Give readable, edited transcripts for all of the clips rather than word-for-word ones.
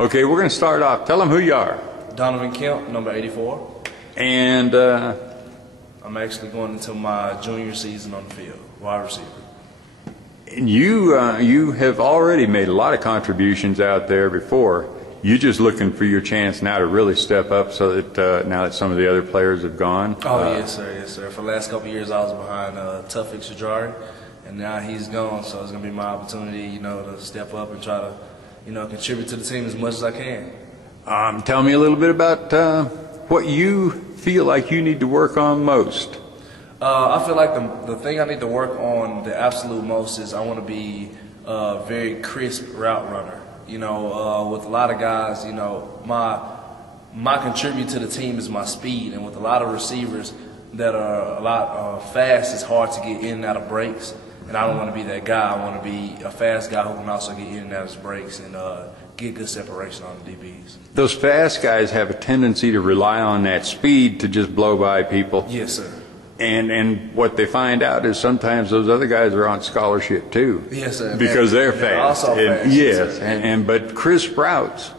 Okay, we're going to start off. Tell them who you are. Donavon Kemp, number 84. And I'm actually going into my junior season on the field, wide receiver. you have already made a lot of contributions out there before. You're just looking for your chance now to really step up so that now that some of the other players have gone. Oh, yes, sir, yes, sir. For the last couple of years, I was behind Tufik Shajari, and now he's gone, so it's going to be my opportunity, to step up and try to, contribute to the team as much as I can. Tell me a little bit about what you feel like you need to work on most. I feel like the thing I need to work on the absolute most is I want to be a very crisp route runner. With a lot of guys, my contribute to the team is my speed, and with a lot of receivers that are a lot fast, it's hard to get in and out of breaks. And I don't want to be that guy. I want to be a fast guy who can also get in and out of his breaks and get good separation on the DBs. Those fast guys have a tendency to rely on that speed to just blow by people. Yes, sir. And what they find out is sometimes those other guys are on scholarship too. Yes, sir. Because they're fast. Also fast. Yes, but crisp routes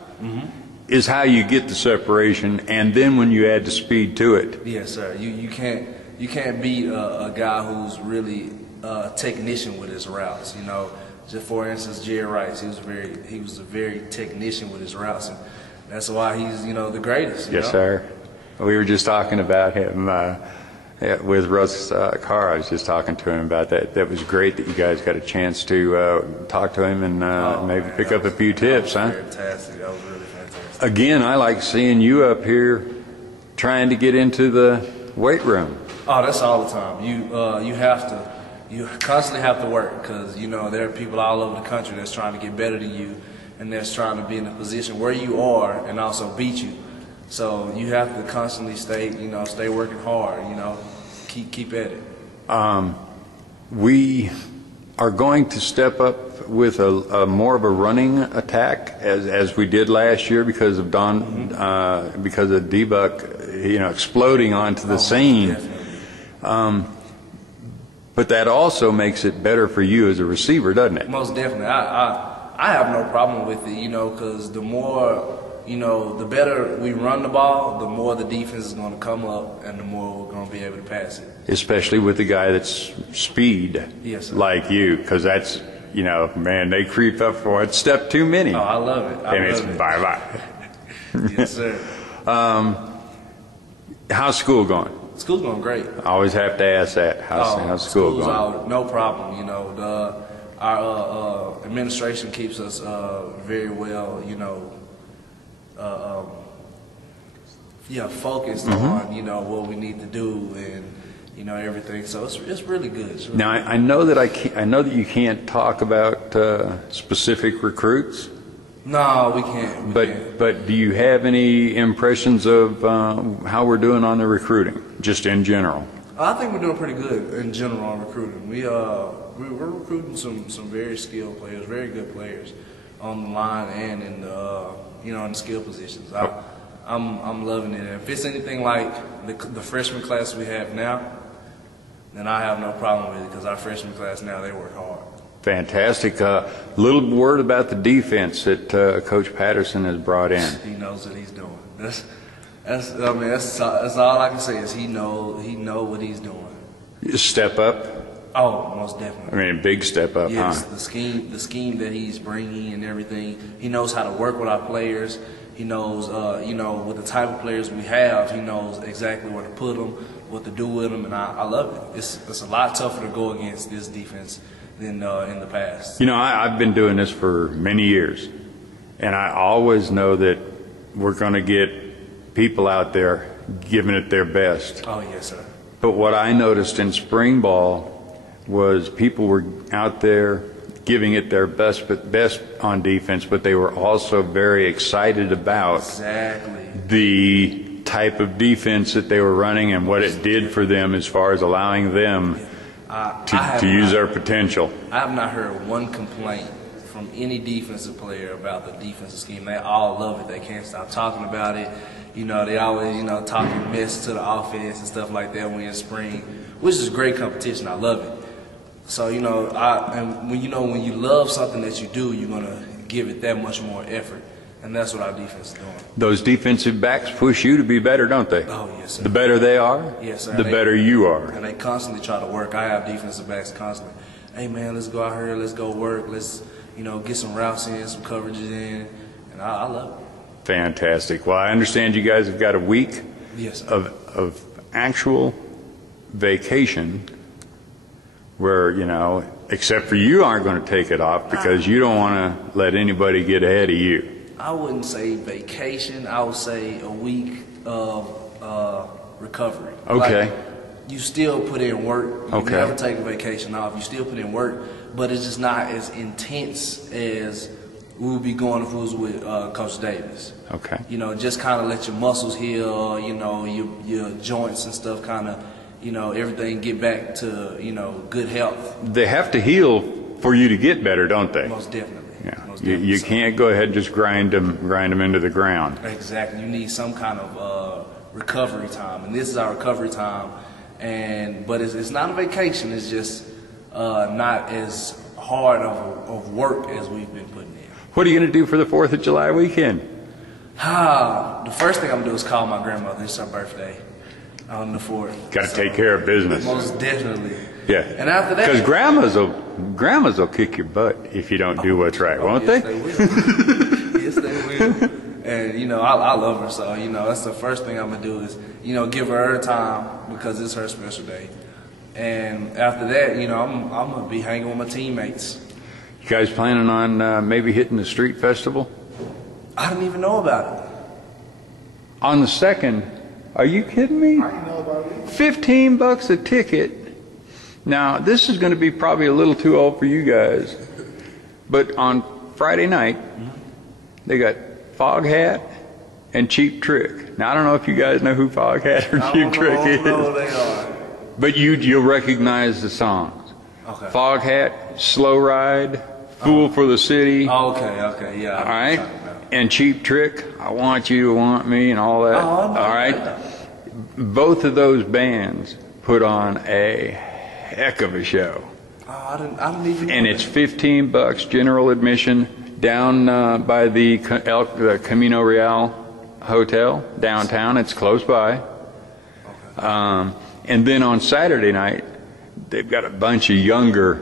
is how you get the separation, and then when you add the speed to it. Yes, sir. You can't beat a guy who's really a technician with his routes. Just for instance, Jerry Rice, he was a very technician with his routes, and that's why he's the greatest. Yes, sir. We were just talking about him. With Russ Carr, I was just talking to him about that. That was great that you guys got a chance to talk to him and maybe pick up a few tips, huh? Fantastic. That was really fantastic. Again, I like seeing you up here trying to get into the weight room. Oh, that's all the time. You constantly have to work because there are people all over the country that's trying to get better than you, and that's trying to be in a position where you are and also beat you. So you have to constantly stay working hard, keep at it. We are going to step up with a more of a running attack as we did last year because of because of D-Buck, exploding onto the scene. But that also makes it better for you as a receiver, doesn't it? Most definitely. I have no problem with it, because the more the better we run the ball, the more the defense is going to come up and the more we're going to be able to pass it. Especially with the guy that's speed, yes, sir. Like you, because that's, man, they creep up for it. Step too many. Oh, I love it. And it's bye-bye. Yes, sir. How's school going? School's going great. I always have to ask that. How's school going? No problem. Our administration keeps us very well, focused on what we need to do and everything. So it's really good. Now I know that you can't talk about specific recruits. No, we can't. But do you have any impressions of how we're doing on the recruiting, just in general? I think we're doing pretty good in general on recruiting. We're recruiting some very skilled players, very good players on the line and in the in the skill positions. I'm loving it. And if it's anything like the freshman class we have now, then I have no problem with it because our freshman class now, they work hard. Fantastic. Little word about the defense that Coach Patterson has brought in. He knows what he's doing. That's all I can say is he know what he's doing. Step up. Oh, most definitely. I mean, big step up. Yes, huh? the scheme that he's bringing and everything. He knows how to work with our players. He knows, with the type of players we have, he knows exactly where to put them, what to do with them, and I love it. It's a lot tougher to go against this defense than in the past. I've been doing this for many years, and I always know that we're going to get people out there giving it their best. Oh, yes, sir. But what I noticed in spring ball was people were out there giving it their best on defense, but they were also very excited about the type of defense that they were running and what it did for them as far as allowing them to use their potential. I have not heard one complaint from any defensive player about the defensive scheme. They all love it. They can't stop talking about it. They always, talking mess to the offense and stuff like that when in spring, which is great competition. I love it. So, when you love something that you do, you're going to give it that much more effort. And that's what our defense is doing. Those defensive backs push you to be better, don't they? Oh, yes, sir. The better they are, yes, sir. the better you are. And they constantly try to work. I have defensive backs constantly. Hey, man, let's go out here. Let's go work. Let's, get some routes in, some coverages in. And I love it. Fantastic. Well, I understand you guys have got a week Yes, sir. of actual vacation where, except for you aren't going to take it off because you don't want to let anybody get ahead of you. I wouldn't say vacation. I would say a week of recovery. Okay. Like, you still put in work. You Okay. never take a vacation off. You still put in work, but it's just not as intense as we would be going if we was with Coach Davis. Okay. Just kind of let your muscles heal, your joints and stuff kind of, everything get back to, good health. They have to heal for you to get better, don't they? Most definitely. Yeah. Most You definitely. can't go ahead and just grind them into the ground. Exactly. You need some kind of recovery time, and this is our recovery time. But it's not a vacation. It's just not as hard of work as we've been putting in. What are you going to do for the 4th of July weekend? The first thing I'm gonna do is call my grandmother. It's her birthday on the 4th. Got to take care of business. Most definitely. Yeah. And after that, Because grandmas will kick your butt if you don't do what's right, won't yes, they? they will. Yes, they will. And I love her, so that's the first thing I'm gonna do is give her time because it's her special day. And after that, I'm gonna be hanging with my teammates. You guys planning on maybe hitting the street festival? I didn't even know about it. On the 2nd? Are you kidding me? I didn't know about it. $15 a ticket. Now, this is going to be probably a little too old for you guys, but on Friday night, they got Foghat and Cheap Trick. Now, I don't know if you guys know who Foghat or Cheap Trick is, I don't know who they are. but you'll recognize the songs. Okay. Foghat, Slow Ride, Fool for the City. Oh, okay, yeah. All right, and Cheap Trick, I Want You to Want Me, and all that. Oh, I know all right, that. both of those bands put on a heck of a show, Oh, I didn't even. and know it's that. $15 general admission down by the Camino Real Hotel downtown. It's close by. And then on Saturday night, they've got a bunch of younger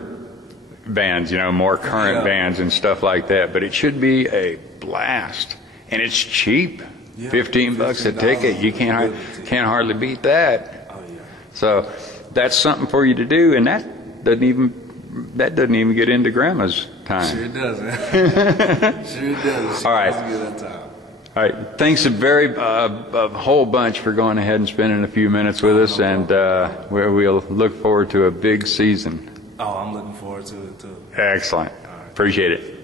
bands, more current Yeah. bands and stuff like that. But it should be a blast, and it's cheap. Yeah, $15 a ticket. You can't hardly beat that. Oh yeah. So that's something for you to do, and that doesn't even get into Grandma's time. Sure it does, man. Sure it does. All right. Let's get that time. All right. Thanks a whole bunch for going ahead and spending a few minutes with us, and we'll look forward to a big season. Oh, I'm looking forward to it too. Excellent. Appreciate it.